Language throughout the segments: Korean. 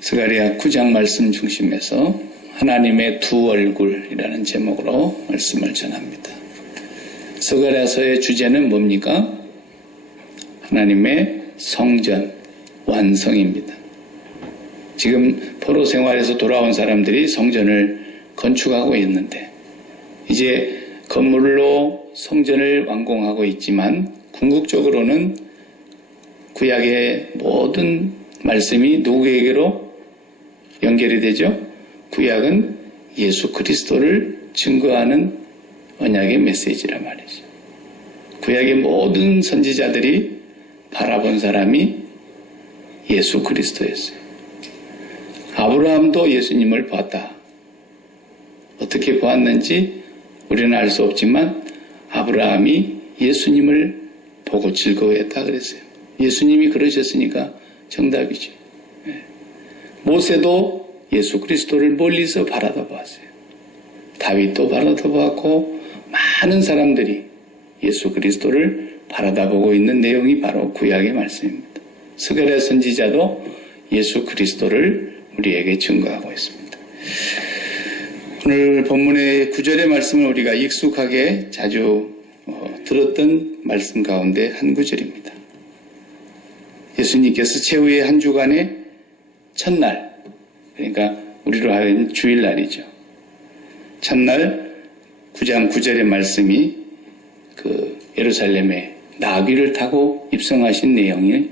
스가랴 9장 말씀 중심에서 하나님의 두 얼굴이라는 제목으로 말씀을 전합니다. 스가랴서의 주제는 뭡니까? 하나님의 성전, 완성입니다. 지금 포로 생활에서 돌아온 사람들이 성전을 건축하고 있는데 이제 건물로 성전을 완공하고 있지만 궁극적으로는 구약의 모든 말씀이 누구에게로 연결이 되죠? 구약은 예수 그리스도를 증거하는 언약의 메시지란 말이죠. 구약의 모든 선지자들이 바라본 사람이 예수 그리스도였어요. 아브라함도 예수님을 봤다. 어떻게 보았는지 우리는 알 수 없지만 아브라함이 예수님을 보고 즐거워했다 그랬어요. 예수님이 그러셨으니까 정답이죠. 모세도 예수 그리스도를 멀리서 바라다 보았어요. 다윗도 바라다 보았고 많은 사람들이 예수 그리스도를 바라다 보고 있는 내용이 바로 구약의 말씀입니다. 스가랴 선지자도 예수 그리스도를 우리에게 증거하고 있습니다. 오늘 본문의 9절의 말씀을 우리가 익숙하게 자주 들었던 말씀 가운데 한 구절입니다. 예수님께서 최후의 한 주간의 첫날, 그러니까 우리로 하여금 주일날이죠. 첫날 9장 9절의 말씀이 그 예루살렘에 나귀를 타고 입성하신 내용이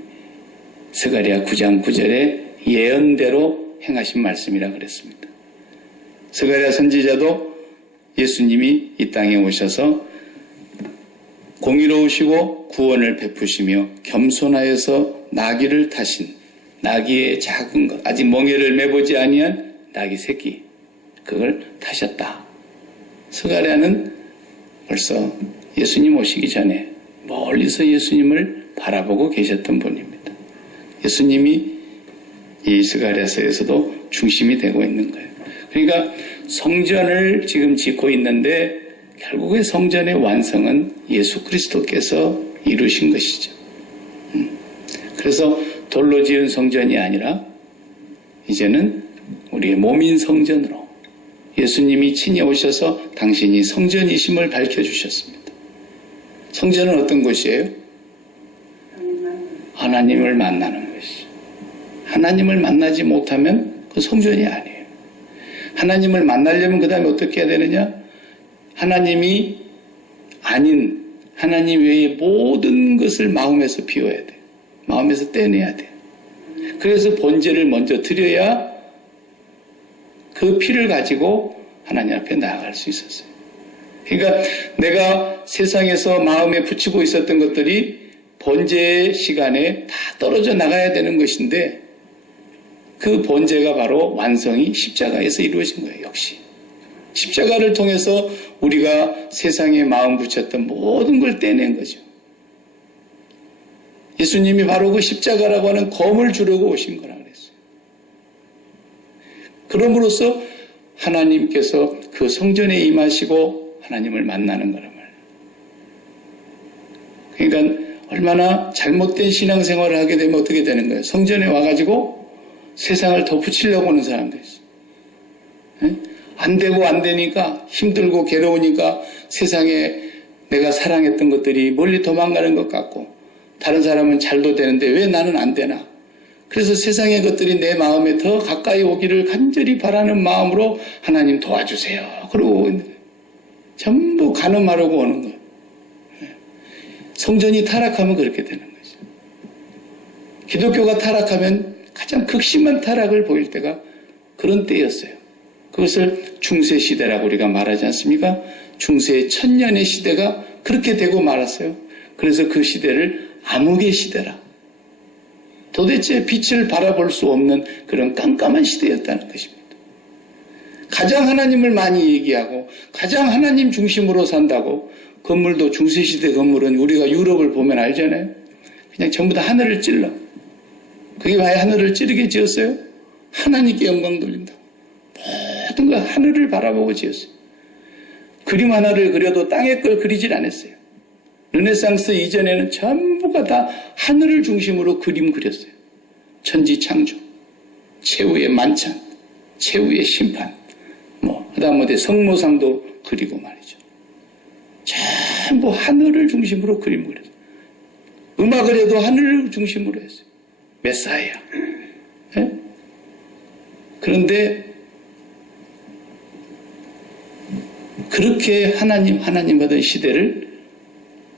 스가랴 9장 9절의 예언대로 행하신 말씀이라 그랬습니다. 스가랴 선지자도 예수님이 이 땅에 오셔서 공의로우시고 구원을 베푸시며 겸손하여서 나귀를 타신 나귀의 작은 것, 아직 멍에를 매보지 아니한 나귀 새끼, 그걸 타셨다. 스가랴는 벌써 예수님 오시기 전에 멀리서 예수님을 바라보고 계셨던 분입니다. 예수님이 이 스가랴서에서도 중심이 되고 있는 거예요. 그러니까 성전을 지금 짓고 있는데 결국의 성전의 완성은 예수 그리스도께서 이루신 것이죠. 그래서 돌로 지은 성전이 아니라 이제는 우리의 몸인 성전으로 예수님이 친히 오셔서 당신이 성전이심을 밝혀주셨습니다. 성전은 어떤 곳이에요? 하나님을 만나는 것이죠. 하나님을 만나지 못하면 그 성전이 아니에요. 하나님을 만나려면 그 다음에 어떻게 해야 되느냐? 하나님이 아닌 하나님 외의 모든 것을 마음에서 비워야 돼요. 마음에서 떼내야 돼요. 그래서 번제를 먼저 드려야 그 피를 가지고 하나님 앞에 나아갈 수 있었어요. 그러니까 내가 세상에서 마음에 붙이고 있었던 것들이 번제의 시간에 다 떨어져 나가야 되는 것인데 그 번제가 바로 완성이 십자가에서 이루어진 거예요. 역시 십자가를 통해서 우리가 세상에 마음 붙였던 모든 걸 떼낸 거죠. 예수님이 바로 그 십자가라고 하는 검을 주려고 오신 거라 그랬어요. 그럼으로써 하나님께서 그 성전에 임하시고 하나님을 만나는 거란 말이에요. 그러니까 얼마나 잘못된 신앙생활을 하게 되면 어떻게 되는 거예요? 성전에 와가지고 세상을 덧붙이려고 하는 사람들이 있어요. 안 되고 안 되니까 힘들고 괴로우니까 세상에 내가 사랑했던 것들이 멀리 도망가는 것 같고 다른 사람은 잘도 되는데 왜 나는 안 되나? 그래서 세상의 것들이 내 마음에 더 가까이 오기를 간절히 바라는 마음으로 하나님 도와주세요. 그러고 전부 간음하려고 오는 거예요. 성전이 타락하면 그렇게 되는 거죠. 기독교가 타락하면 가장 극심한 타락을 보일 때가 그런 때였어요. 그것을 중세시대라고 우리가 말하지 않습니까? 중세 천년의 시대가 그렇게 되고 말았어요. 그래서 그 시대를 암흑의 시대라. 도대체 빛을 바라볼 수 없는 그런 깜깜한 시대였다는 것입니다. 가장 하나님을 많이 얘기하고 가장 하나님 중심으로 산다고 건물도 중세시대 건물은 우리가 유럽을 보면 알잖아요. 그냥 전부 다 하늘을 찔러. 그게 왜 하늘을 찌르게 지었어요? 하나님께 영광 돌린다. 모든 걸 하늘을 바라보고 지었어요. 그림 하나를 그려도 땅의 걸 그리질 않았어요. 르네상스 이전에는 전부가 다 하늘을 중심으로 그림 그렸어요. 천지 창조. 최후의 만찬, 최후의 심판, 하다못해 성모상도 그리고 말이죠. 전부 하늘을 중심으로 그림을 그렸어요. 음악을 해도 하늘을 중심으로 했어요. 메사야. 네? 그런데 그렇게 하나님 하던 시대를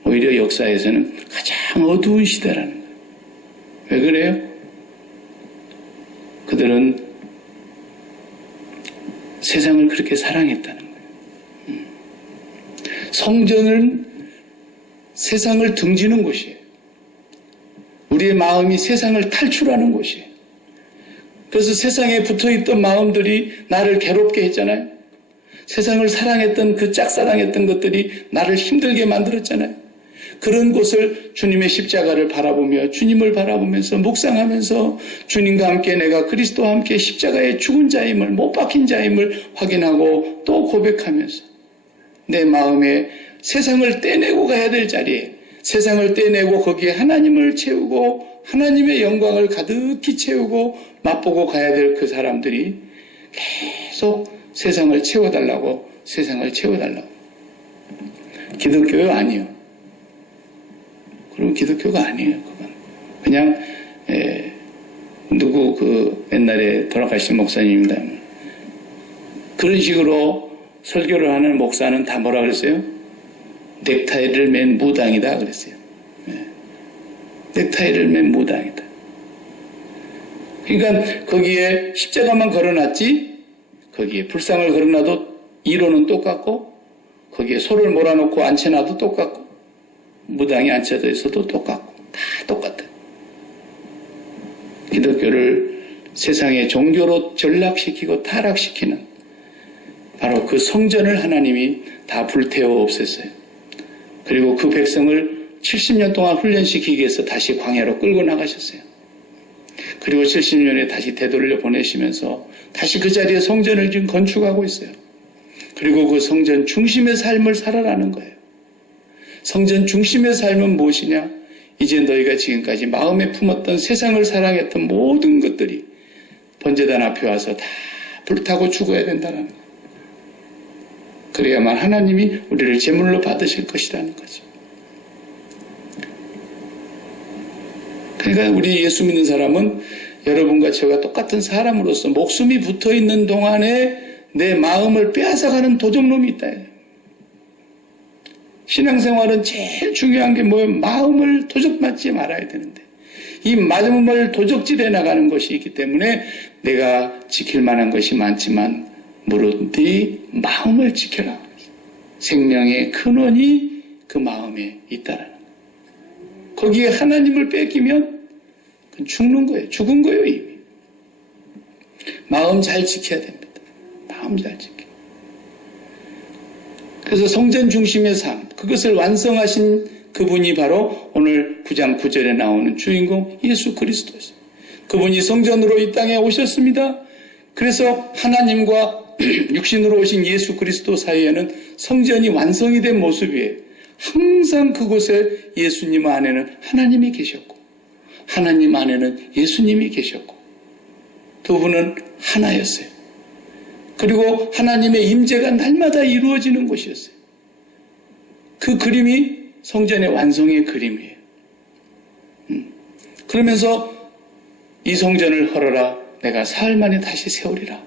오히려 역사에서는 가장 어두운 시대라는 거예요. 왜 그래요? 그들은 세상을 그렇게 사랑했다는 거예요. 성전은 세상을 등지는 곳이에요. 우리의 마음이 세상을 탈출하는 곳이에요. 그래서 세상에 붙어있던 마음들이 나를 괴롭게 했잖아요. 세상을 사랑했던 그 짝사랑했던 것들이 나를 힘들게 만들었잖아요. 그런 곳을 주님의 십자가를 바라보며 주님을 바라보면서 묵상하면서 주님과 함께 내가 그리스도와 함께 십자가에 죽은 자임을 못 박힌 자임을 확인하고 또 고백하면서 내 마음에 세상을 떼내고 가야 될 자리에 세상을 떼내고 거기에 하나님을 채우고 하나님의 영광을 가득히 채우고 맛보고 가야 될 그 사람들이 계속 세상을 채워달라고 기독교요? 아니요. 그럼 기독교가 아니에요. 그건 그냥 누구 옛날에 돌아가신 목사님입니다. 그런 식으로 설교를 하는 목사는 다 뭐라 그랬어요? 넥타이를 맨 무당이다 그랬어요. 넥타이를 맨 무당이다. 그러니까 거기에 십자가만 걸어놨지 거기에 불상을 걸어놔도 이론은 똑같고 거기에 소를 몰아놓고 앉혀놔도 똑같고 무당이 앉혀져 있어도 똑같고 다 똑같아. 기독교를 세상의 종교로 전락시키고 타락시키는 바로 그 성전을 하나님이 다 불태워 없앴어요. 그리고 그 백성을 70년 동안 훈련시키기 위해서 다시 광야로 끌고 나가셨어요. 그리고 70년에 다시 되돌려 보내시면서 다시 그 자리에 성전을 지금 건축하고 있어요. 그리고 그 성전 중심의 삶을 살아라는 거예요. 성전 중심의 삶은 무엇이냐? 이제 너희가 지금까지 마음에 품었던 세상을 사랑했던 모든 것들이 번제단 앞에 와서 다 불타고 죽어야 된다는 거예요. 그래야만 하나님이 우리를 제물로 받으실 것이라는 거죠. 그러니까 우리 예수 믿는 사람은 여러분과 저가 똑같은 사람으로서 목숨이 붙어있는 동안에 내 마음을 빼앗아가는 도적놈이 있다. 신앙생활은 제일 중요한 게 뭐예요? 마음을 도적맞지 말아야 되는데 이 마음을 도적질해 나가는 것이 있기 때문에 내가 지킬 만한 것이 많지만 무릇 네 마음을 지켜라. 생명의 근원이 그 마음에 있다라는 거예요. 거기에 하나님을 뺏기면 그건 죽는 거예요. 죽은 거예요 이미. 마음 잘 지켜야 됩니다. 마음 잘 지켜. 그래서 성전 중심의 삶, 그것을 완성하신 그분이 바로 오늘 9장 9절에 나오는 주인공 예수 그리스도였어요. 그분이 성전으로 이 땅에 오셨습니다. 그래서 하나님과 육신으로 오신 예수 그리스도 사이에는 성전이 완성이 된 모습이에요. 항상 그곳에 예수님 안에는 하나님이 계셨고 하나님 안에는 예수님이 계셨고 두 분은 하나였어요. 그리고 하나님의 임재가 날마다 이루어지는 곳이었어요. 그 그림이 성전의 완성의 그림이에요. 그러면서 이 성전을 헐어라 내가 사흘 만에 다시 세우리라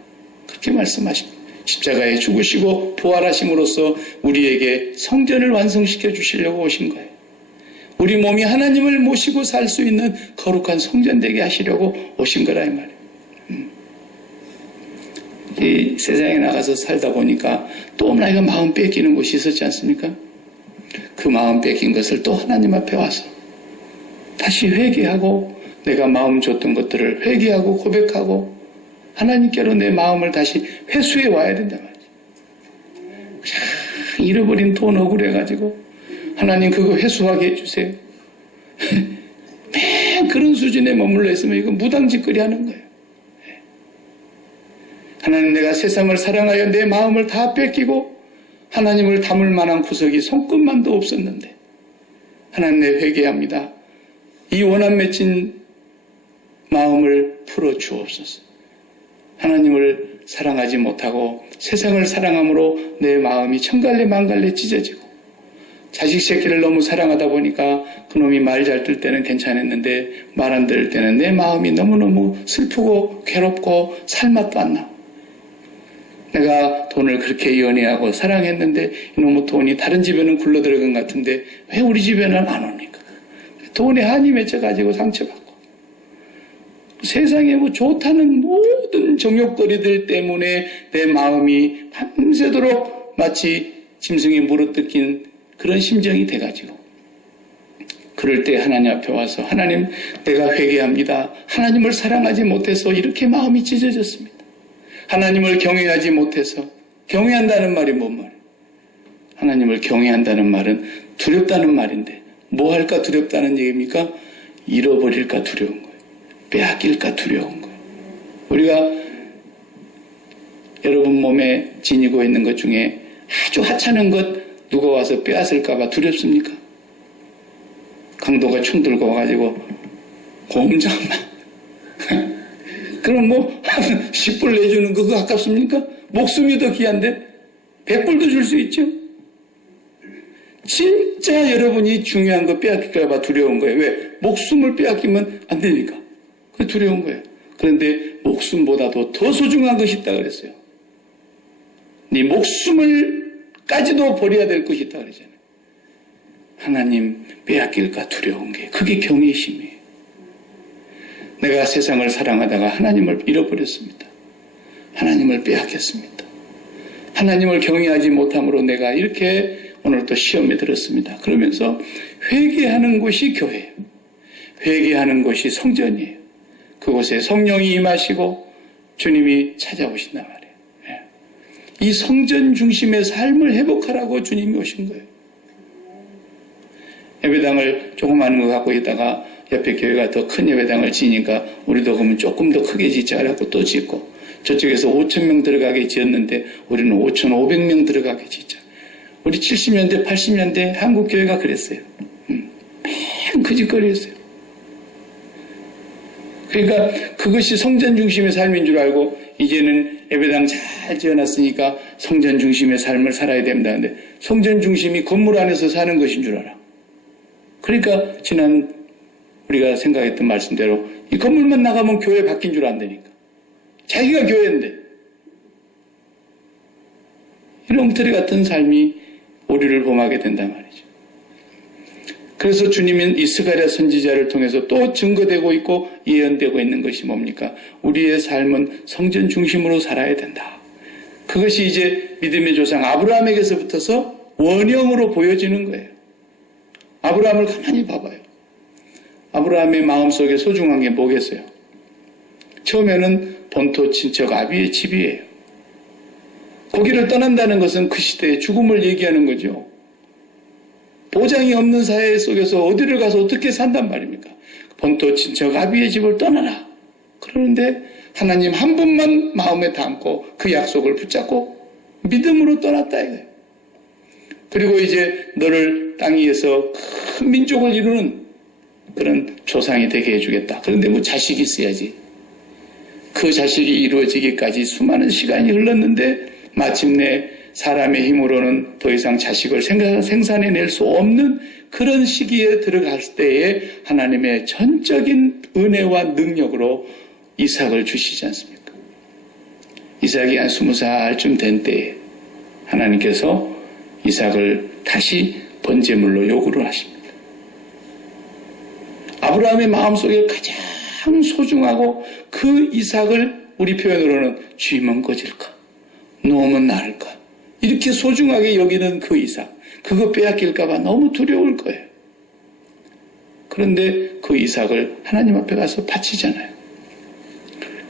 그렇게 말씀하십니다. 십자가에 죽으시고 부활하심으로써 우리에게 성전을 완성시켜 주시려고 오신 거예요. 우리 몸이 하나님을 모시고 살 수 있는 거룩한 성전 되게 하시려고 오신 거라 이 말이에요. 이 세상에 나가서 살다 보니까 또 나이가 마음 뺏기는 곳이 있었지 않습니까? 그 마음 뺏긴 것을 또 하나님 앞에 와서 다시 회개하고 내가 마음 줬던 것들을 회개하고 고백하고 하나님께로 내 마음을 다시 회수해 와야 된단 말이에요. 잃어버린 돈 억울해가지고 하나님 그거 회수하게 해주세요. 맨 그런 수준에 머물러 있으면 이거 무당짓거리 하는 거예요. 하나님 내가 세상을 사랑하여 내 마음을 다 뺏기고 하나님을 담을 만한 구석이 손끝만도 없었는데 하나님 내 회개합니다. 이 원한 맺힌 마음을 풀어 주옵소서. 하나님을 사랑하지 못하고 세상을 사랑함으로 내 마음이 천갈래 만갈래 찢어지고, 자식 새끼를 너무 사랑하다 보니까 그놈이 말 잘 들 때는 괜찮았는데 말 안 들을 때는 내 마음이 너무너무 슬프고 괴롭고 살맛도 안 나. 내가 돈을 그렇게 연애하고 사랑했는데 이놈의 돈이 다른 집에는 굴러들어간 것 같은데 왜 우리 집에는 안 옵니까? 돈에 한이 맺혀가지고 상처받고, 세상에 뭐 좋다는 모든 정욕거리들 때문에 내 마음이 밤새도록 마치 짐승이 물어뜯긴 그런 심정이 돼가지고, 그럴 때 하나님 앞에 와서 하나님, 내가 회개합니다. 하나님을 사랑하지 못해서 이렇게 마음이 찢어졌습니다. 하나님을 경외하지 못해서. 경외한다는 말이 뭔 말이에요? 하나님을 경외한다는 말은 두렵다는 말인데 뭐 할까 두렵다는 얘기입니까? 잃어버릴까 두려운 거예요. 빼앗길까 두려운 거예요. 우리가 여러분 몸에 지니고 있는 것 중에 아주 하찮은 것 누가 와서 빼앗을까 봐 두렵습니까? 강도가 총 들고 와가지고 공장만 그럼 뭐 10불 내주는 그거 아깝습니까? 목숨이 더 귀한데 100불도 줄 수 있죠. 진짜 여러분이 중요한 거 빼앗길까 봐 두려운 거예요. 왜? 목숨을 빼앗기면 안 되니까. 그게 두려운 거예요. 그런데 목숨보다도 더 소중한 것이 있다 그랬어요. 네 목숨을까지도 버려야 될 것이 있다 그랬잖아요. 하나님 빼앗길까 두려운 게 그게 경외심이에요. 내가 세상을 사랑하다가 하나님을 잃어버렸습니다. 하나님을 빼앗겼습니다. 하나님을 경외하지 못함으로 내가 이렇게 오늘 또 시험에 들었습니다. 그러면서 회개하는 곳이 교회예요. 회개하는 곳이 성전이에요. 그곳에 성령이 임하시고 주님이 찾아오신단 말이에요. 이 성전 중심의 삶을 회복하라고 주님이 오신 거예요. 예배당을 조그마한 거 갖고 있다가 옆에 교회가 더 큰 예배당을 지니까 우리도 그러면 조금 더 크게 짓자 그래갖고 또 짓고, 저쪽에서 5,000명 들어가게 지었는데 우리는 5,500명 들어가게 짓자. 우리 70년대 80년대 한국 교회가 그랬어요. 맨 그 짓거리였어요. 그러니까 그것이 성전 중심의 삶인 줄 알고 이제는 예배당 잘 지어놨으니까 성전 중심의 삶을 살아야 된다는데 성전 중심이 건물 안에서 사는 것인 줄 알아. 그러니까 지난 우리가 생각했던 말씀대로 이 건물만 나가면 교회 바뀐 줄 안다니까. 자기가 교회인데. 이런 엉터리 같은 삶이 우리를 범하게 된단 말이죠. 그래서 주님은 이 스가랴 선지자를 통해서 또 증거되고 있고 예언되고 있는 것이 뭡니까? 우리의 삶은 성전 중심으로 살아야 된다. 그것이 이제 믿음의 조상 아브라함에게서부터서 원형으로 보여지는 거예요. 아브라함을 가만히 봐봐요. 아브라함의 마음속에 소중한 게 뭐겠어요? 처음에는 본토 친척 아비의 집이에요. 거기를 떠난다는 것은 그 시대의 죽음을 얘기하는 거죠. 보장이 없는 사회 속에서 어디를 가서 어떻게 산단 말입니까? 본토 친척 아비의 집을 떠나라. 그러는데 하나님 한 분만 마음에 담고 그 약속을 붙잡고 믿음으로 떠났다 이거예요. 그리고 이제 너를 땅 위에서 큰 민족을 이루는 그런 조상이 되게 해주겠다. 그런데 뭐 자식이 있어야지. 그 자식이 이루어지기까지 수많은 시간이 흘렀는데 마침내 사람의 힘으로는 더 이상 자식을 생산해낼 수 없는 그런 시기에 들어갈 때에 하나님의 전적인 은혜와 능력으로 이삭을 주시지 않습니까? 이삭이 한 20살쯤 된 때에 하나님께서 이삭을 다시 번제물로 요구를 하십니다. 아브라함의 마음속에 가장 소중하고 그 이삭을 우리 표현으로는 쥐면 꺼질까? 놓으면 나을까? 이렇게 소중하게 여기는 그 이삭, 그거 빼앗길까봐 너무 두려울 거예요. 그런데 그 이삭을 하나님 앞에 가서 바치잖아요.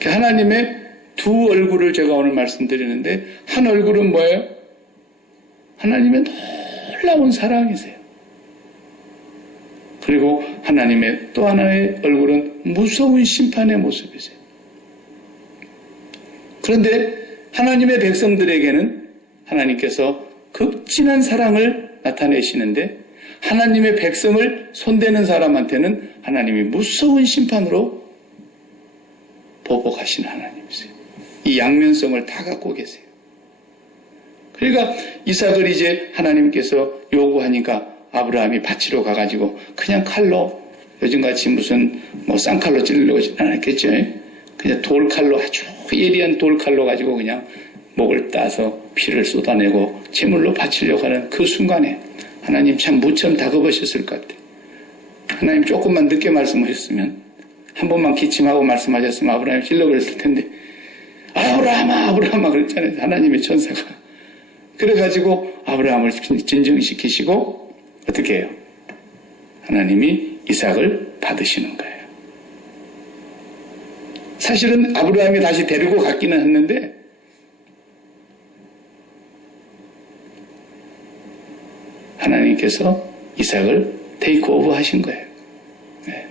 하나님의 두 얼굴을 제가 오늘 말씀드리는데 한 얼굴은 뭐예요? 하나님의 놀라운 사랑이세요. 그리고 하나님의 또 하나의 얼굴은 무서운 심판의 모습이세요. 그런데 하나님의 백성들에게는 하나님께서 극진한 사랑을 나타내시는데 하나님의 백성을 손대는 사람한테는 하나님이 무서운 심판으로 보복하시는 하나님이세요. 이 양면성을 다 갖고 계세요. 그러니까 이삭을 이제 하나님께서 요구하니까 아브라함이 밭으로 가가지고 그냥 칼로, 요즘같이 무슨 뭐 쌍칼로 찌르려고 하진 않았겠죠. 그냥 돌칼로, 아주 예리한 돌칼로 가지고 그냥 목을 따서 피를 쏟아내고 제물로 바치려고 하는 그 순간에 하나님 참 무참 다급하셨을 것 같아요. 하나님 조금만 늦게 말씀하셨으면, 한 번만 기침하고 말씀하셨으면 아브라함이 찔러버렸을 텐데, 아브라함아, 아브라함아 그랬잖아요. 하나님의 천사가. 그래가지고 아브라함을 진정시키시고 어떻게 해요? 하나님이 이삭을 받으시는 거예요. 사실은 아브라함이 다시 데리고 갔기는 했는데 하나님께서 이삭을 테이크 오브 하신 거예요. 네.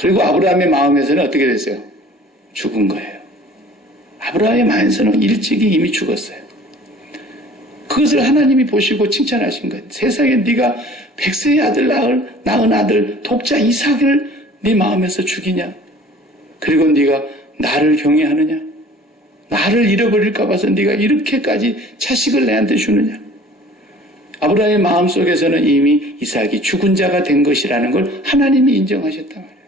그리고 아브라함의 마음에서는 어떻게 됐어요? 죽은 거예요. 아브라함의 마음에서는 일찍이 이미 죽었어요. 그것을 하나님이 보시고 칭찬하신 거예요. 세상에 네가 100세의 아들 낳은 아들 독자 이삭을 네 마음에서 죽이냐? 그리고 네가 나를 경외하느냐? 나를 잃어버릴까 봐서 네가 이렇게까지 자식을 내한테 주느냐? 아브라함의 마음속에서는 이미 이삭이 죽은 자가 된 것이라는 걸 하나님이 인정하셨단 말이에요.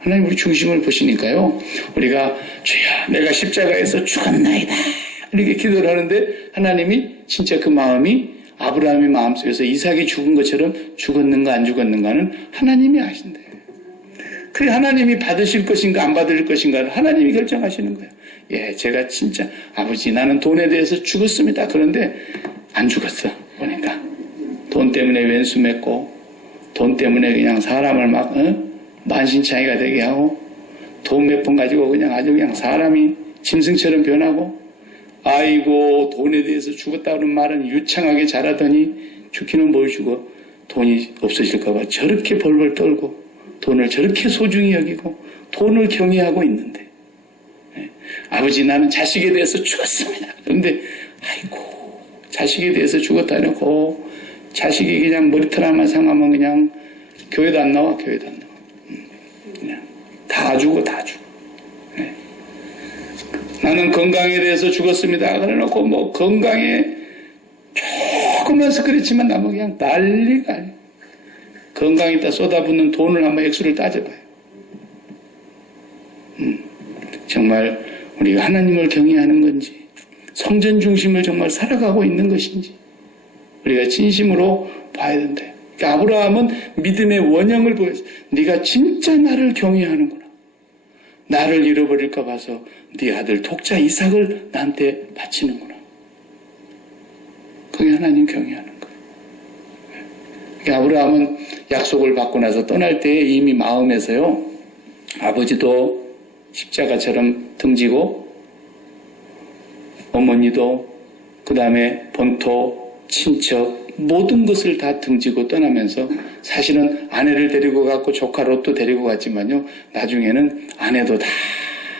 하나님 우리 중심을 보시니까요. 우리가 주여 내가 십자가에서 죽었나이다 이렇게 기도를 하는데 하나님이 진짜 그 마음이 아브라함의 마음속에서 이삭이 죽은 것처럼 죽었는가 안 죽었는가는 하나님이 아신대요. 그래 하나님이 받으실 것인가 안 받을 것인가를 하나님이 결정하시는 거예요. 예, 제가 진짜 아버지 나는 돈에 대해서 죽었습니다. 그런데 안 죽었어. 보니까 돈 때문에 왼수 맺고 돈 때문에 그냥 사람을 막 만신창이가 되게 하고 돈 몇 번 가지고 그냥 아주 그냥 사람이 짐승처럼 변하고 아이고 돈에 대해서 죽었다는 말은 유창하게 잘하더니 죽기는 뭘 죽어. 돈이 없어질까 봐 저렇게 벌벌 떨고 돈을 저렇게 소중히 여기고 돈을 경외하고 있는데 아버지 나는 자식에 대해서 죽었습니다. 그런데 아이고 자식에 대해서 죽었다 해놓고 자식이 그냥 머리털 하나 상하면 그냥 교회도 안 나와. 교회도 안 나와. 그냥 다 죽어. 나는 건강에 대해서 죽었습니다. 그래놓고 뭐 건강에 조금만 스크래치만 나면 그냥 난리가 아니에요. 건강에다 쏟아붓는 돈을 한번 액수를 따져봐요. 정말 우리가 하나님을 경외하는 건지 성전 중심을 정말 살아가고 있는 것인지 우리가 진심으로 봐야 된다. 그러니까 아브라함은 믿음의 원형을 보였어요. 네가 진짜 나를 경외하는구나. 나를 잃어버릴까 봐서 네 아들 독자 이삭을 나한테 바치는구나. 그게 하나님 경외하는 거예요. 그러니까 아브라함은 약속을 받고 나서 떠날 때에 이미 마음에서요. 아버지도 십자가처럼 등지고 어머니도 그 다음에 본토, 친척 모든 것을 다 등지고 떠나면서 사실은 아내를 데리고 갔고 조카 롯도 데리고 갔지만요. 나중에는 아내도 다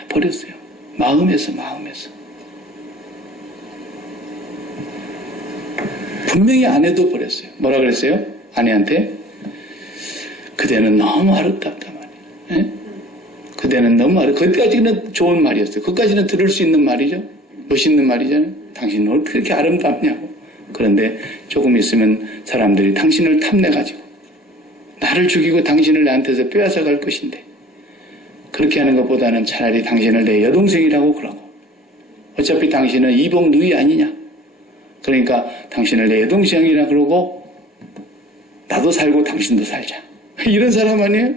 버렸어요. 마음에서. 분명히 아내도 버렸어요. 뭐라 그랬어요? 아내한테 그대는 너무 아름답다 말이에요. 그대는 너무 그까지는 좋은 말이었어요. 그까지는 들을 수 있는 말이죠. 멋있는 말이잖아요. 당신은 왜 그렇게 아름답냐고. 그런데 조금 있으면 사람들이 당신을 탐내가지고 나를 죽이고 당신을 나한테서 빼앗아 갈 것인데 그렇게 하는 것보다는 차라리 당신을 내 여동생이라고 그러고 어차피 당신은 이복 누이 아니냐. 그러니까 당신을 내 여동생이라 그러고 나도 살고 당신도 살자. 이런 사람 아니에요?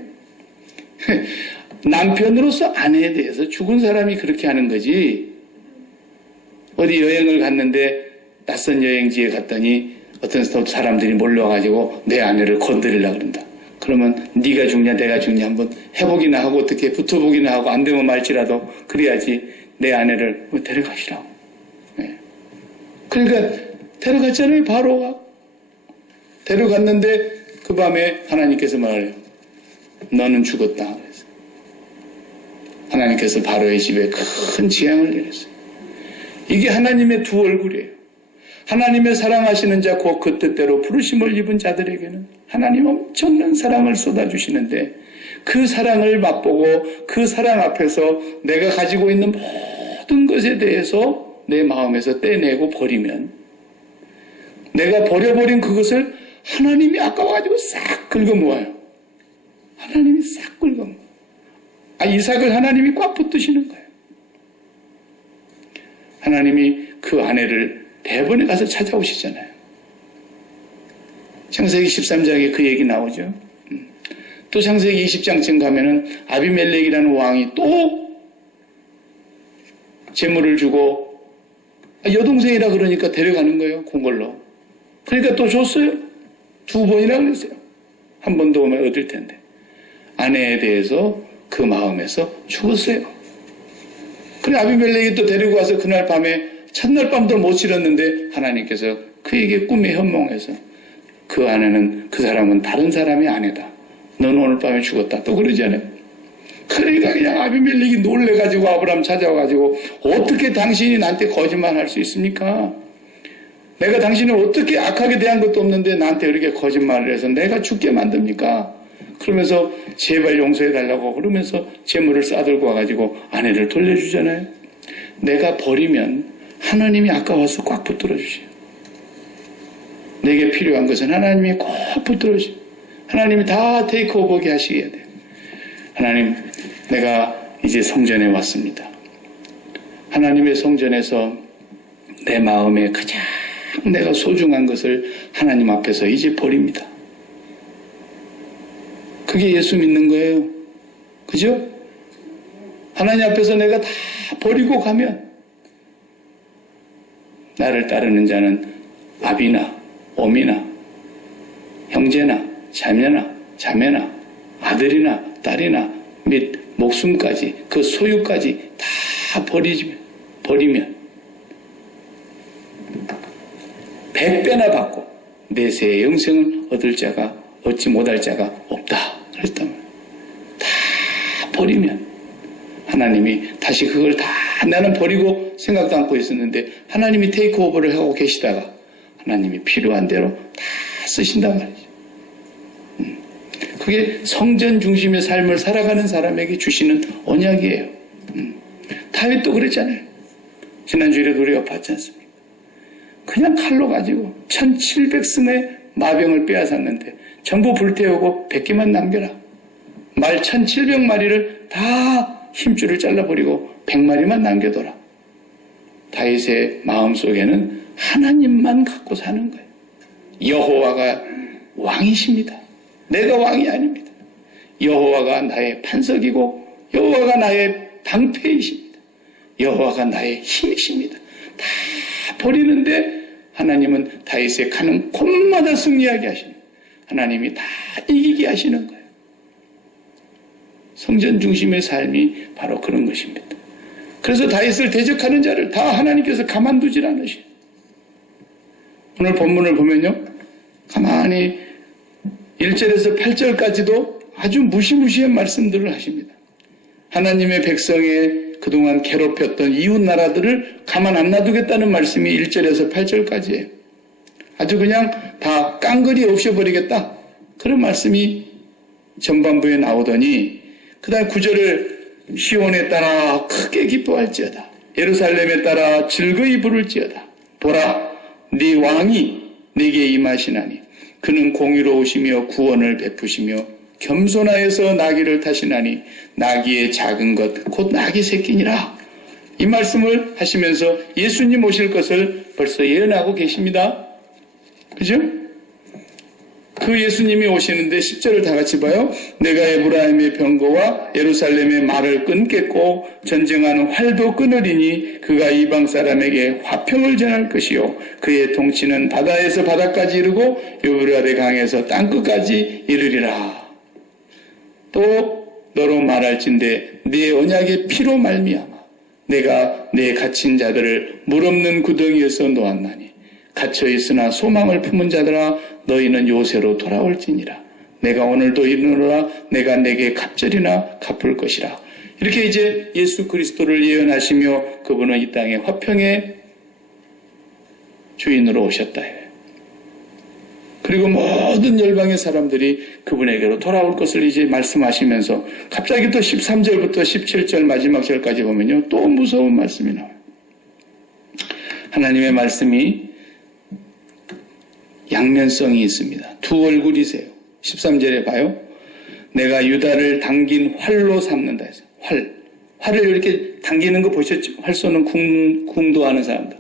남편으로서 아내에 대해서 죽은 사람이 그렇게 하는 거지. 어디 여행을 갔는데 낯선 여행지에 갔더니 어떤 사람들이 몰려와가지고 내 아내를 건드리려고 그런다. 그러면 네가 죽냐 내가 죽냐 한번 해보기나 하고 어떻게 붙어보기나 하고 안 되면 말지라도 그래야지 내 아내를 데려가시라고. 네. 그러니까 데려갔잖아요. 바로가. 데려갔는데 그 밤에 하나님께서 말해요. 너는 죽었다. 그래서 하나님께서 바로의 집에 큰 재앙을 내렸어요. 이게 하나님의 두 얼굴이에요. 하나님의 사랑하시는 자 곧 그 뜻대로 부르심을 입은 자들에게는 하나님 엄청난 사랑을 쏟아주시는데 그 사랑을 맛보고 그 사랑 앞에서 내가 가지고 있는 모든 것에 대해서 내 마음에서 떼내고 버리면 내가 버려버린 그것을 하나님이 아까워가지고 싹 긁어모아요. 하나님이 싹 긁어모아요. 이삭을 하나님이 꽉 붙드시는 거예요. 하나님이 그 아내를 대번에 가서 찾아오시잖아요. 창세기 13장에 그 얘기 나오죠. 또 창세기 20장쯤 가면은 아비멜렉이라는 왕이 또 재물을 주고 여동생이라 그러니까 데려가는 거예요. 궁궐로. 그러니까 또 줬어요. 2번이나 그랬어요. 한 번 더 오면 얻을 텐데. 아내에 대해서 그 마음에서 죽었어요. 그래 아비멜렉이 또 데리고 와서 그날 밤에 첫날 밤도 못 치렀는데 하나님께서 그에게 꿈에 현몽해서 그 아내는 그 사람은 다른 사람의 아내다. 넌 오늘 밤에 죽었다. 또 그러잖아요. 그러니까 그냥 아비멜렉이 놀래가지고 아브라함 찾아와가지고 어떻게 당신이 나한테 거짓말할 수 있습니까? 내가 당신을 어떻게 악하게 대한 것도 없는데 나한테 그렇게 거짓말을 해서 내가 죽게 만듭니까? 그러면서 제발 용서해달라고 그러면서 재물을 싸들고 와가지고 아내를 돌려주잖아요. 내가 버리면 하나님이 아까워서 꽉 붙들어 주세요. 내게 필요한 것은 하나님이 꼭 붙들어 주세요. 하나님이 다 테이크오버게 하시게 돼요. 하나님, 내가 이제 성전에 왔습니다. 하나님의 성전에서 내 마음에 가장 내가 소중한 것을 하나님 앞에서 이제 버립니다. 그게 예수 믿는 거예요. 그죠? 하나님 앞에서 내가 다 버리고 가면 나를 따르는 자는 아비나 어미나 형제나 자매나 아들이나 딸이나 및 목숨까지 그 소유까지 다 버리면 100배나 받고 내세의 영생을 얻지 못할 자가 없다. 그랬다면 다 버리면 하나님이 다시 그걸 다 나는 버리고 생각도 않고 있었는데 하나님이 테이크오버를 하고 계시다가 하나님이 필요한 대로 다 쓰신단 말이죠. 그게 성전 중심의 삶을 살아가는 사람에게 주시는 언약이에요. 다윗도 그랬잖아요. 지난주에도 우리가 봤지 않습니까? 그냥 칼로 가지고 1700승의 마병을 빼앗았는데 전부 불태우고 100개만 남겨라. 말 1700마리를 다 힘줄을 잘라버리고 100마리만 남겨둬라. 다윗의 마음속에는 하나님만 갖고 사는 거예요. 여호와가 왕이십니다. 내가 왕이 아닙니다. 여호와가 나의 반석이고 여호와가 나의 방패이십니다. 여호와가 나의 힘이십니다. 다 버리는데 하나님은 다윗의 가는 곳마다 승리하게 하시는 거예요. 하나님이 다 이기게 하시는 거예요. 성전 중심의 삶이 바로 그런 것입니다. 그래서 다윗을 대적하는 자를 다 하나님께서 가만두질 않으셔요. 오늘 본문을 보면요. 가만히 1절에서 8절까지도 아주 무시무시한 말씀들을 하십니다. 하나님의 백성의 그동안 괴롭혔던 이웃 나라들을 가만 안 놔두겠다는 말씀이 1절에서 8절까지예요. 아주 그냥 다 깡그리 없애버리겠다. 그런 말씀이 전반부에 나오더니 그 다음 9절을 시온에 따라 크게 기뻐할지어다. 예루살렘에 따라 즐거이 부를지어다. 보라, 네 왕이 네게 임하시나니 그는 공의로우시며 구원을 베푸시며 겸손하여서 나귀를 타시나니 나귀의 작은 것 곧 나귀 새끼니라. 이 말씀을 하시면서 예수님 오실 것을 벌써 예언하고 계십니다. 그죠? 그 예수님이 오시는데 10절을 다 같이 봐요. 내가 에브라임의 병거와 예루살렘의 말을 끊겠고 전쟁하는 활도 끊으리니 그가 이방 사람에게 화평을 전할 것이요 그의 통치는 바다에서 바다까지 이르고 유브라데 강에서 땅끝까지 이르리라. 또 너로 말할진대 네 언약의 피로 말미암아 내가 내 갇힌 자들을 물 없는 구덩이에서 놓았나니 갇혀 있으나 소망을 품은 자들아 너희는 요새로 돌아올지니라. 내가 오늘도 이르노라 내가 내게 갑절이나 갚을 것이라. 이렇게 이제 예수 그리스도를 예언하시며 그분은 이 땅에 화평의 주인으로 오셨다. 그리고 모든 열방의 사람들이 그분에게로 돌아올 것을 이제 말씀하시면서 갑자기 또 13절부터 17절 마지막 절까지 보면요. 또 무서운 말씀이 나와요. 하나님의 말씀이 양면성이 있습니다. 두 얼굴이세요. 13절에 봐요. 내가 유다를 당긴 활로 삼는다 해서 활을 이렇게 당기는 거 보셨죠? 활 쏘는 궁도하는 사람들.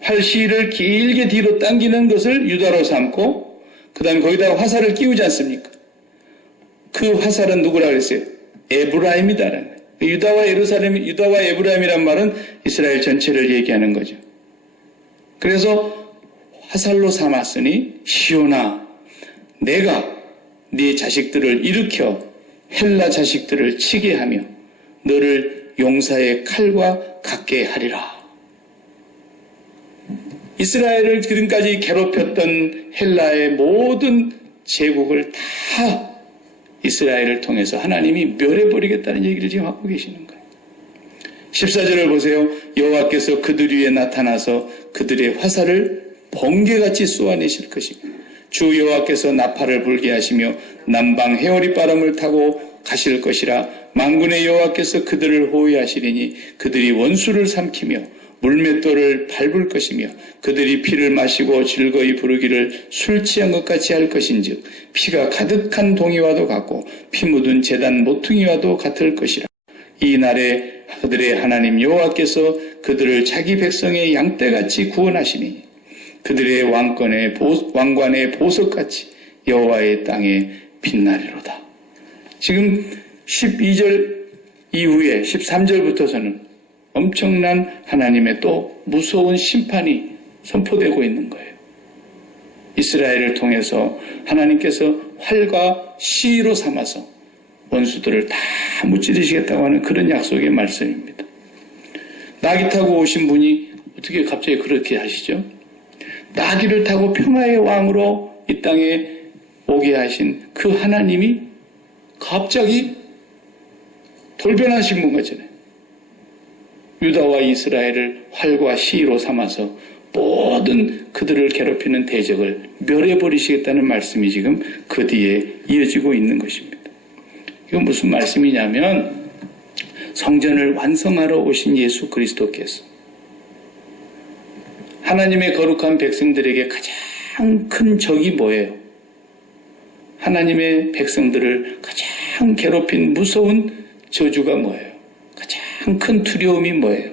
활실을 길게 뒤로 당기는 것을 유다로 삼고 그 다음에 거기다가 화살을 끼우지 않습니까? 그 화살은 누구라 그랬어요? 에브라임이다라는 거예요. 유다와 에브라임이란 말은 이스라엘 전체를 얘기하는 거죠. 그래서 화살로 삼았으니 시온아 내가 네 자식들을 일으켜 헬라 자식들을 치게 하며 너를 용사의 칼과 같게 하리라. 이스라엘을 지금까지 괴롭혔던 헬라의 모든 제국을 다 이스라엘을 통해서 하나님이 멸해버리겠다는 얘기를 지금 하고 계시는 거예요. 14절을 보세요. 여호와께서 그들 위에 나타나서 그들의 화살을 번개같이 쏘아내실 것이고 주 여호와께서 나팔을 불게 하시며 남방 해오리 바람을 타고 가실 것이라. 만군의 여호와께서 그들을 호위하시리니 그들이 원수를 삼키며 물맷돌을 밟을 것이며 그들이 피를 마시고 즐거이 부르기를 술 취한 것 같이 할 것인즉 피가 가득한 동이와도 같고 피 묻은 제단 모퉁이와도 같을 것이라. 이 날에 그들의 하나님 여호와께서 그들을 자기 백성의 양떼같이 구원하시니 그들의 왕관의 보석같이 여호와의 땅에 빛나리로다. 지금 12절 이후에 13절부터서는 엄청난 하나님의 또 무서운 심판이 선포되고 있는 거예요. 이스라엘을 통해서 하나님께서 활과 시로 삼아서 원수들을 다 무찌르시겠다고 하는 그런 약속의 말씀입니다. 나귀 타고 오신 분이 어떻게 갑자기 그렇게 하시죠? 나귀를 타고 평화의 왕으로 이 땅에 오게 하신 그 하나님이 갑자기 돌변하신 분 같잖아요. 유다와 이스라엘을 활과 시로 삼아서 모든 그들을 괴롭히는 대적을 멸해버리시겠다는 말씀이 지금 그 뒤에 이어지고 있는 것입니다. 이건 무슨 말씀이냐면 성전을 완성하러 오신 예수 그리스도께서 하나님의 거룩한 백성들에게 가장 큰 적이 뭐예요? 하나님의 백성들을 가장 괴롭힌 무서운 저주가 뭐예요? 가장 큰 두려움이 뭐예요?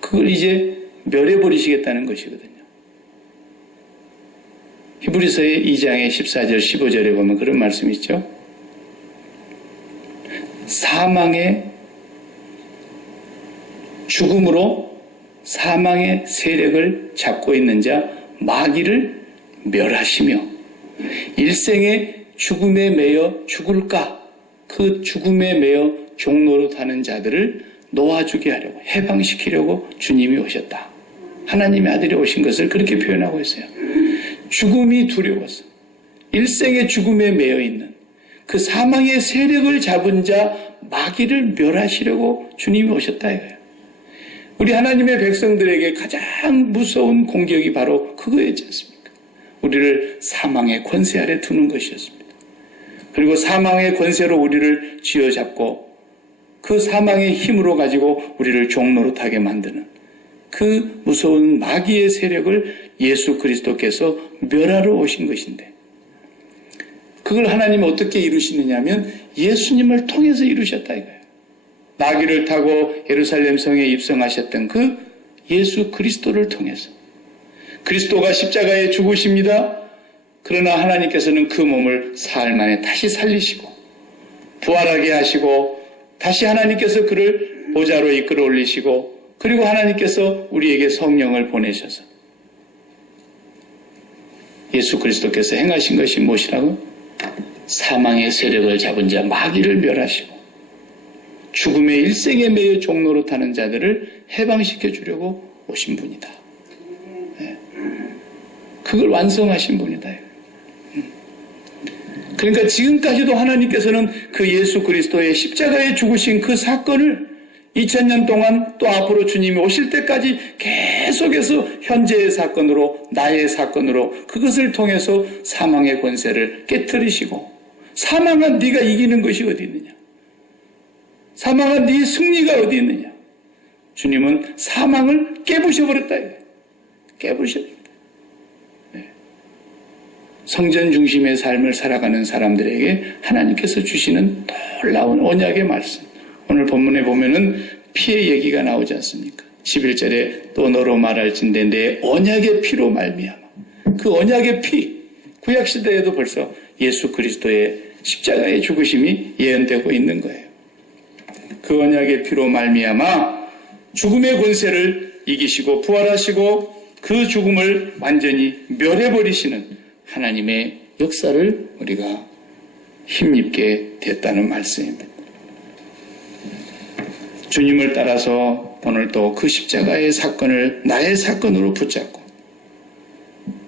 그걸 이제 멸해버리시겠다는 것이거든요. 히브리서의 2장의 14절 15절에 보면 그런 말씀이 있죠. 사망의 죽음으로 사망의 세력을 잡고 있는 자 마귀를 멸하시며 일생의 죽음에 매여 죽을까 그 죽음에 매여 종로로 타는 자들을 놓아주게 하려고 해방시키려고 주님이 오셨다. 하나님의 아들이 오신 것을 그렇게 표현하고 있어요. 죽음이 두려워서 일생의 죽음에 매여 있는 그 사망의 세력을 잡은 자 마귀를 멸하시려고 주님이 오셨다 이거예요. 우리 하나님의 백성들에게 가장 무서운 공격이 바로 그거였지 않습니까? 우리를 사망의 권세 아래 두는 것이었습니다. 그리고 사망의 권세로 우리를 쥐어잡고 그 사망의 힘으로 가지고 우리를 종노릇하게 만드는 그 무서운 마귀의 세력을 예수 그리스도께서 멸하러 오신 것인데 그걸 하나님이 어떻게 이루시느냐 하면 예수님을 통해서 이루셨다 이거예요. 나귀를 타고 예루살렘 성에 입성하셨던 그 예수 그리스도를 통해서 그리스도가 십자가에 죽으십니다. 그러나 하나님께서는 그 몸을 사흘 만에 다시 살리시고 부활하게 하시고 다시 하나님께서 그를 보좌로 이끌어 올리시고 그리고 하나님께서 우리에게 성령을 보내셔서 예수 그리스도께서 행하신 것이 무엇이라고? 사망의 세력을 잡은 자 마귀를 멸하시고 죽음의 일생에 매여 종로로 타는 자들을 해방시켜 주려고 오신 분이다. 네. 그걸 완성하신 분이다. 그러니까 지금까지도 하나님께서는 그 예수 그리스도의 십자가에 죽으신 그 사건을 2000년 동안 또 앞으로 주님이 오실 때까지 계속해서 현재의 사건으로, 나의 사건으로 그것을 통해서 사망의 권세를 깨뜨리시고, 사망한 네가 이기는 것이 어디 있느냐? 사망한 네 승리가 어디 있느냐? 주님은 사망을 깨부셔버렸다. 깨부셔버렸다. 네. 성전 중심의 삶을 살아가는 사람들에게 하나님께서 주시는 놀라운 언약의 말씀. 오늘 본문에 보면은 피의 얘기가 나오지 않습니까? 11절에 또 너로 말할진대 내 언약의 피로 말미암아. 그 언약의 피, 구약시대에도 벌써 예수 그리스도의 십자가의 죽으심이 예언되고 있는 거예요. 그 언약의 피로 말미암아 죽음의 권세를 이기시고 부활하시고 그 죽음을 완전히 멸해버리시는 하나님의 역사를 우리가 힘입게 됐다는 말씀입니다. 주님을 따라서 오늘도 그 십자가의 사건을 나의 사건으로 붙잡고,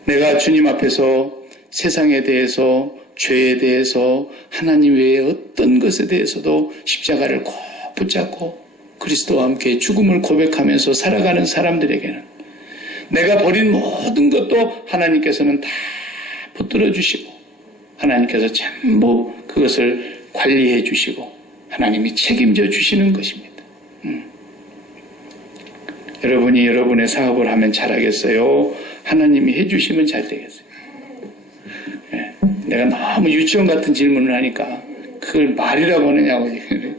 내가 주님 앞에서 세상에 대해서, 죄에 대해서, 하나님 외에 어떤 것에 대해서도 십자가를 꼭 붙잡고 그리스도와 함께 죽음을 고백하면서 살아가는 사람들에게는 내가 버린 모든 것도 하나님께서는 다 붙들어 주시고, 하나님께서 전부 그것을 관리해 주시고 하나님이 책임져 주시는 것입니다. 여러분이 여러분의 사업을 하면 잘하겠어요? 하나님이 해주시면 잘 되겠어요? 네. 내가 너무 유치원 같은 질문을 하니까 그걸 말이라고 하느냐고. 네.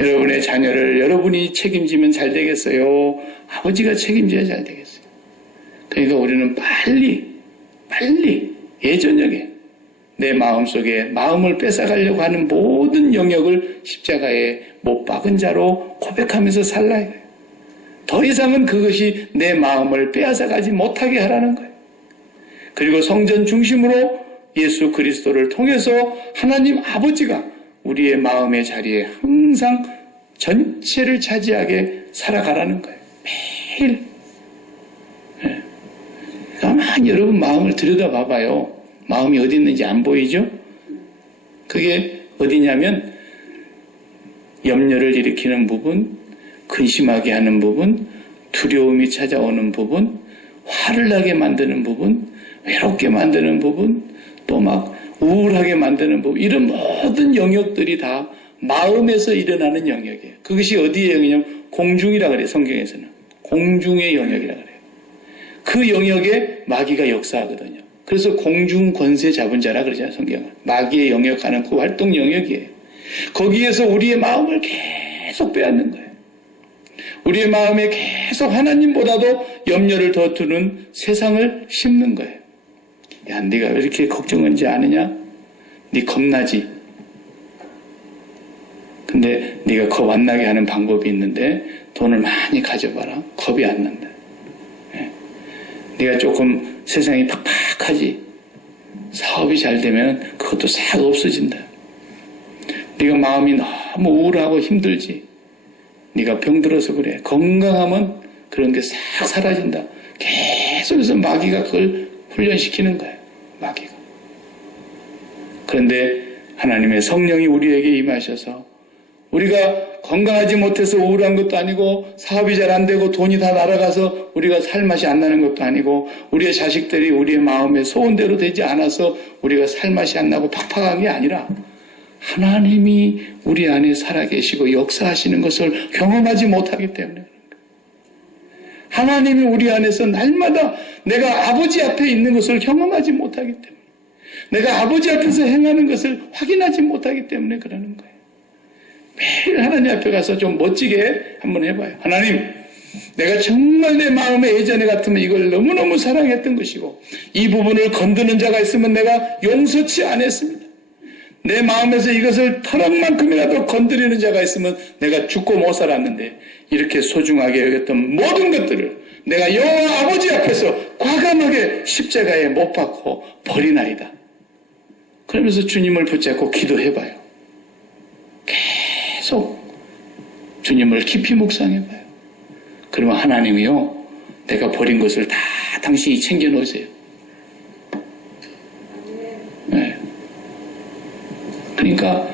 여러분의 자녀를 여러분이 책임지면 잘 되겠어요? 아버지가 책임져야 잘 되겠어요? 그러니까 우리는 빨리 예전역에 내 마음속에 마음을 뺏어가려고 하는 모든 영역을 십자가에 못 박은 자로 고백하면서 살라야 해요. 더 이상은 그것이 내 마음을 빼앗아가지 못하게 하라는 거예요. 그리고 성전 중심으로 예수 그리스도를 통해서 하나님 아버지가 우리의 마음의 자리에 항상 전체를 차지하게 살아가라는 거예요. 매일. 네. 가만히 여러분 마음을 들여다봐봐요. 마음이 어디 있는지 안 보이죠? 그게 어디냐면 염려를 일으키는 부분, 근심하게 하는 부분, 두려움이 찾아오는 부분, 화를 나게 만드는 부분, 외롭게 만드는 부분, 또 막 우울하게 만드는 부분, 이런 모든 영역들이 다 마음에서 일어나는 영역이에요. 그것이 어디의 영역이냐면 공중이라 그래요. 성경에서는. 공중의 영역이라 그래요. 그 영역에 마귀가 역사하거든요. 그래서 공중 권세 잡은 자라 그러잖아요, 성경은. 마귀의 영역하는 그 활동 영역이에요. 거기에서 우리의 마음을 계속 빼앗는 거예요. 우리의 마음에 계속 하나님보다도 염려를 더 두는 세상을 심는 거예요. 야, 네가 왜 이렇게 걱정하지 않으냐? 네 겁나지? 근데 네가 겁 안 나게 하는 방법이 있는데 돈을 많이 가져봐라. 겁이 안 난다. 네가 조금 세상이 팍팍하지? 사업이 잘 되면 그것도 싹 없어진다. 네가 마음이 너무 우울하고 힘들지? 네가 병들어서 그래. 건강하면 그런 게 싹 사라진다. 계속해서 마귀가 그걸 훈련시키는 거예요. 마귀가. 그런데 하나님의 성령이 우리에게 임하셔서 우리가 건강하지 못해서 우울한 것도 아니고 사업이 잘 안 되고 돈이 다 날아가서 우리가 살맛이 안 나는 것도 아니고 우리의 자식들이 우리의 마음의 소원대로 되지 않아서 우리가 살맛이 안 나고 팍팍한 게 아니라 하나님이 우리 안에 살아계시고 역사하시는 것을 경험하지 못하기 때문에 하나님이 우리 안에서 날마다 내가 아버지 앞에 있는 것을 경험하지 못하기 때문에 내가 아버지 앞에서 행하는 것을 확인하지 못하기 때문에 그러는 거예요. 매일 하나님 앞에 가서 좀 멋지게 한번 해봐요. 하나님, 내가 정말 내 마음에 예전에 같으면 이걸 너무너무 사랑했던 것이고 이 부분을 건드는 자가 있으면 내가 용서치 않았습니다. 내 마음에서 이것을 털럭만큼이라도 건드리는 자가 있으면 내가 죽고 못 살았는데 이렇게 소중하게 여겼던 모든 것들을 내가 여호와 아버지 앞에서 과감하게 십자가에 못 박고 버리나이다. 그러면서 주님을 붙잡고 기도해봐요. 계속 주님을 깊이 묵상해봐요. 그러면 하나님이요, 내가 버린 것을 다 당신이 챙겨놓으세요. 네. 그러니까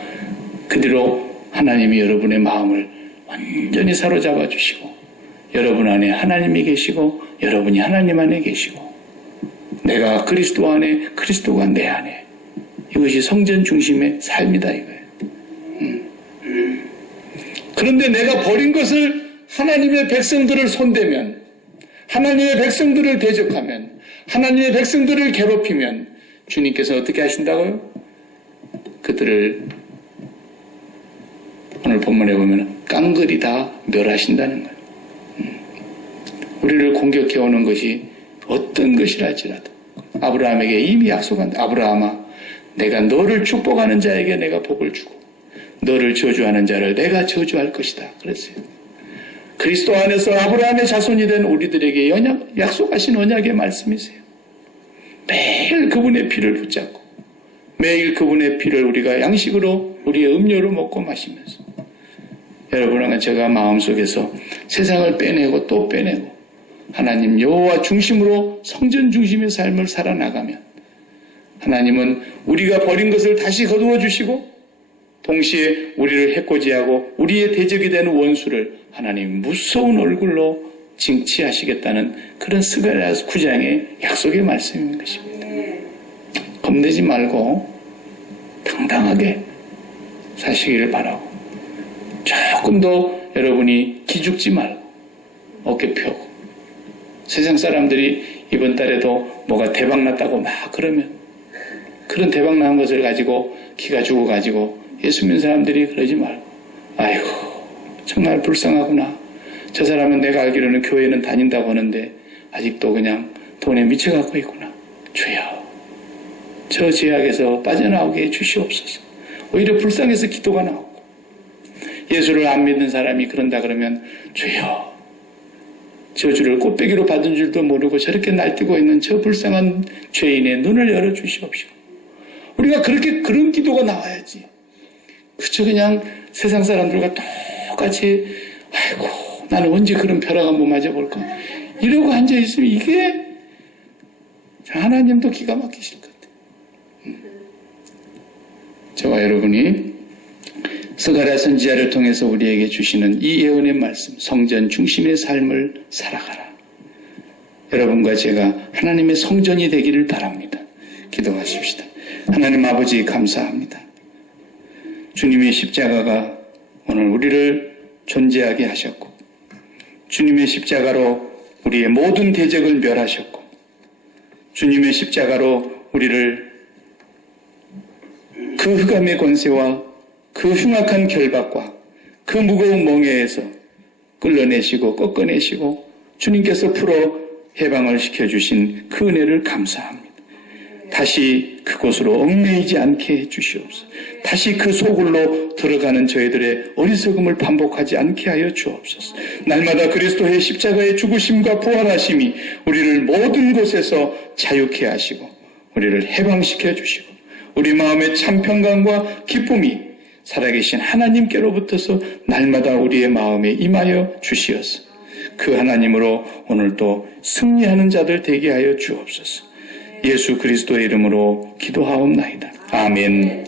그대로 하나님 하나님이 여러분의 마음을 완전히 사로잡아 주시고 여러분 안에 하나님이 계시고 여러분이 하나님 안에 계시고 내가 그리스도 안에 그리스도가 내 안에 이것이 성전 중심의 삶이다 이거예요. 그런데 내가 버린 것을 하나님의 백성들을 손대면 하나님의 백성들을 대적하면 하나님의 백성들을 괴롭히면 주님께서 어떻게 하신다고요? 그들을 오늘 본문에 보면 깡그리 다 멸하신다는 거예요. 우리를 공격해 오는 것이 어떤 것이랄지라도 아브라함에게 이미 약속한 아브라함아 내가 너를 축복하는 자에게 내가 복을 주고 너를 저주하는 자를 내가 저주할 것이다 그랬어요. 그리스도 안에서 아브라함의 자손이 된 우리들에게 약속하신 언약의 말씀이세요. 매일 그분의 피를 붙잡고 매일 그분의 피를 우리가 양식으로 우리의 음료로 먹고 마시면서 여러분과 제가 마음속에서 세상을 빼내고 또 빼내고 하나님 여호와 중심으로 성전 중심의 삶을 살아나가면 하나님은 우리가 버린 것을 다시 거두어 주시고 동시에 우리를 해코지하고 우리의 대적이 되는 원수를 하나님 무서운 얼굴로 징치하시겠다는 그런 스가랴서 9장의 약속의 말씀인 것입니다. 겁내지 말고 당당하게 사시기를 바라고 조금 더 여러분이 기죽지 말고 어깨 펴고 세상 사람들이 이번 달에도 뭐가 대박났다고 막 그러면 그런 대박난 것을 가지고 기가 죽어가지고 예수 믿는 사람들이 그러지 말고 아이고 정말 불쌍하구나. 저 사람은 내가 알기로는 교회는 다닌다고 하는데 아직도 그냥 돈에 미쳐갖고 있구나. 주여 저 죄악에서 빠져나오게 해주시옵소서. 오히려 불쌍해서 기도가 나오고 예수를 안 믿는 사람이 그런다 그러면 주여 저주를 꽃배기로 받은 줄도 모르고 저렇게 날뛰고 있는 저 불쌍한 죄인의 눈을 열어주시옵시고 우리가 그런 기도가 나와야지. 그저 그냥 세상 사람들과 똑같이 아이고 나는 언제 그런 벼락 한번 맞아볼까 이러고 앉아있으면 이게 하나님도 기가 막히실 것 같아요. 저와 여러분이 스가랴 선지자를 통해서 우리에게 주시는 이 예언의 말씀 성전 중심의 삶을 살아가라. 여러분과 제가 하나님의 성전이 되기를 바랍니다. 기도하십시다. 하나님 아버지 감사합니다. 주님의 십자가가 오늘 우리를 존재하게 하셨고 주님의 십자가로 우리의 모든 대적을 멸하셨고 주님의 십자가로 우리를 그 흑암의 권세와 그 흉악한 결박과 그 무거운 멍에에서 끌어내시고 꺾어내시고 주님께서 풀어 해방을 시켜주신 그 은혜를 감사합니다. 다시 그곳으로 얽매이지 않게 해주시옵소서. 다시 그 소굴로 들어가는 저희들의 어리석음을 반복하지 않게 하여 주옵소서. 날마다 그리스도의 십자가의 죽으심과 부활하심이 우리를 모든 곳에서 자유케 하시고 우리를 해방시켜 주시고 우리 마음의 참 평강과 기쁨이 살아계신 하나님께로부터서 날마다 우리의 마음에 임하여 주시어서 그 하나님으로 오늘도 승리하는 자들 되게 하여 주옵소서. 예수 그리스도의 이름으로 기도하옵나이다. 아멘.